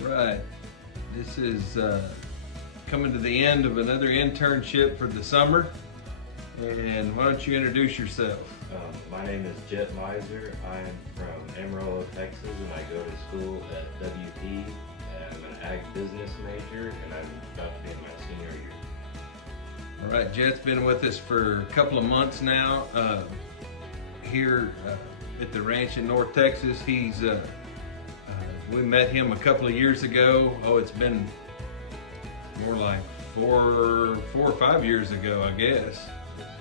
Right. This is coming to the end of another internship for the summer. And why don't you introduce yourself? My name is Jet Miser. I'm from Amarillo, Texas, and I go to school at WP. I'm an ag business major, and I'm about to be in my senior year. All right, Jet's been with us for a couple of months now here at the ranch in North Texas. We met him a couple of years ago. Oh, it's been more like four or 5 years ago, I guess,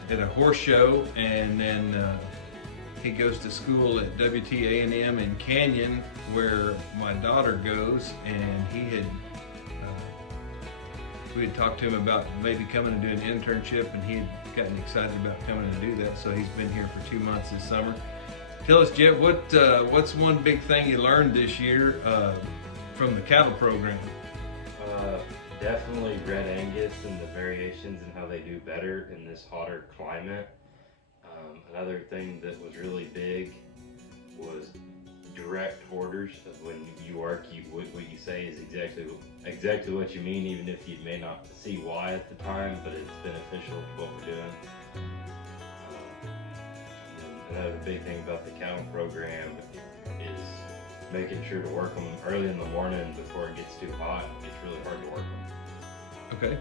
at a horse show, and then he goes to school at WT&M in Canyon, where my daughter goes, and we had talked to him about maybe coming and doing an internship, and he had gotten excited about coming to do that, so he's been here for 2 months this summer. Tell us, Jet, what's one big thing you learned this year from the cattle program? Definitely Red Angus and the variations and how they do better in this hotter climate. Another thing that was really big was direct orders. Of when you work, what you say is exactly what you mean, even if you may not see why at the time, but it's beneficial to what we're doing. Another big thing about the cattle program is making sure to work them early in the morning before it gets too hot. It's really hard to work them. Okay.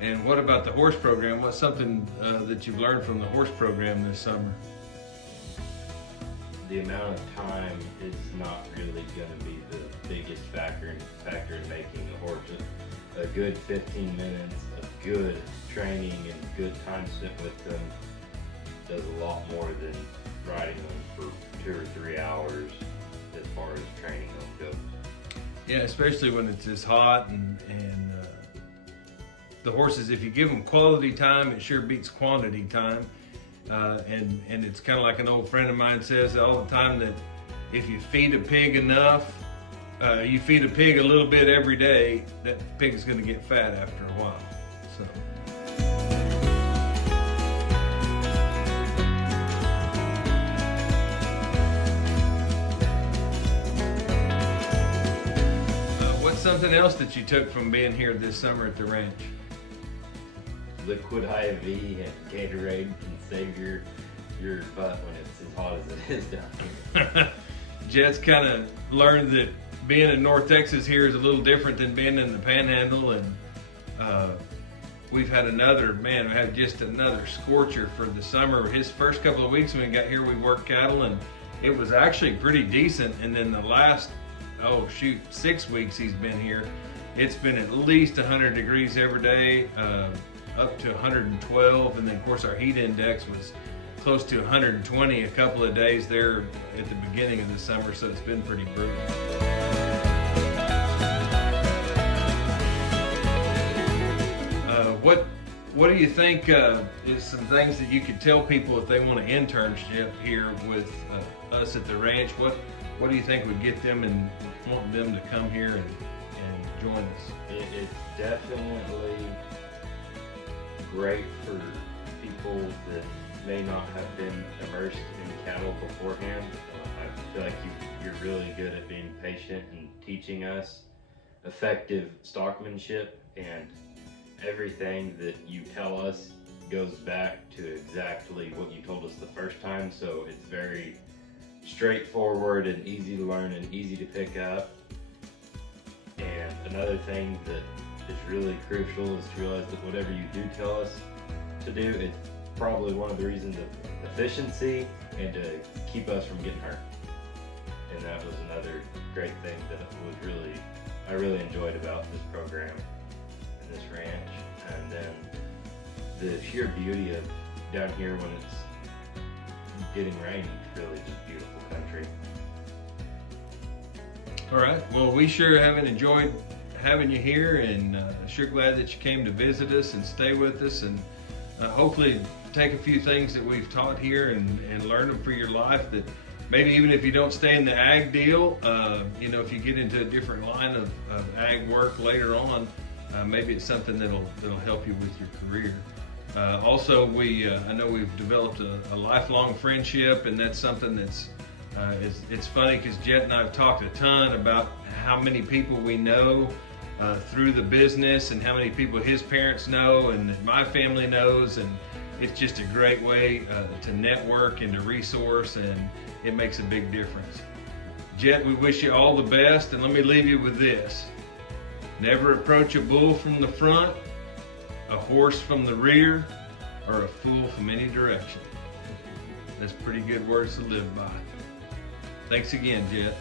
And what about the horse program? What's something that you've learned from the horse program this summer? The amount of time is not really going to be the biggest factor in making a horse. A good 15 minutes of good training and good time spent with them does a lot more than riding them for 2 or 3 hours as far as training them goes. Yeah, especially when it's this hot and the horses, if you give them quality time, it sure beats quantity time. And it's kind of like an old friend of mine says all the time, that if you feed a pig enough, you feed a pig a little bit every day, that pig's going to get fat after a while. So. What's something else that you took from being here this summer at the ranch? Liquid IV and Gatorade can save your butt when it's as hot as it is down here. Jet's kind of learned that being in North Texas here is a little different than being in the Panhandle, and we've had just another scorcher for the summer. His first couple of weeks when we got here, we worked cattle, and it was actually pretty decent. And then the last 6 weeks he's been here, it's been at least 100 degrees every day, up to 112, and then of course our heat index was close to 120 a couple of days there at the beginning of the summer, so it's been pretty brutal. What do you think is some things that you could tell people if they want an internship here with us at the ranch? What do you think would get them and want them to come here and join us? It's definitely great for people that may not have been immersed in cattle beforehand. I feel like you're really good at being patient and teaching us effective stockmanship, and everything that you tell us goes back to exactly what you told us the first time, so it's very straightforward and easy to learn and easy to pick up. And another thing that is really crucial is to realize that whatever you do tell us to do, it's probably one of the reasons of efficiency and to keep us from getting hurt. And that was another great thing that I really enjoyed about this program and this ranch. And then the sheer beauty of down here when it's getting rain, it's really just beautiful country. All right, well, we sure haven't enjoyed having you here, and sure glad that you came to visit us and stay with us, and hopefully take a few things that we've taught here and learn them for your life, that maybe even if you don't stay in the ag deal, if you get into a different line of ag work later on, maybe it's something that'll help you with your career. Also, I know we've developed a lifelong friendship, and that's something that's It's funny because Jet and I have talked a ton about how many people we know through the business and how many people his parents know and that my family knows, and it's just a great way to network and to resource, and it makes a big difference. Jet, we wish you all the best, and let me leave you with this. Never approach a bull from the front, a horse from the rear, or a fool from any direction. That's pretty good words to live by. Thanks again, Jet.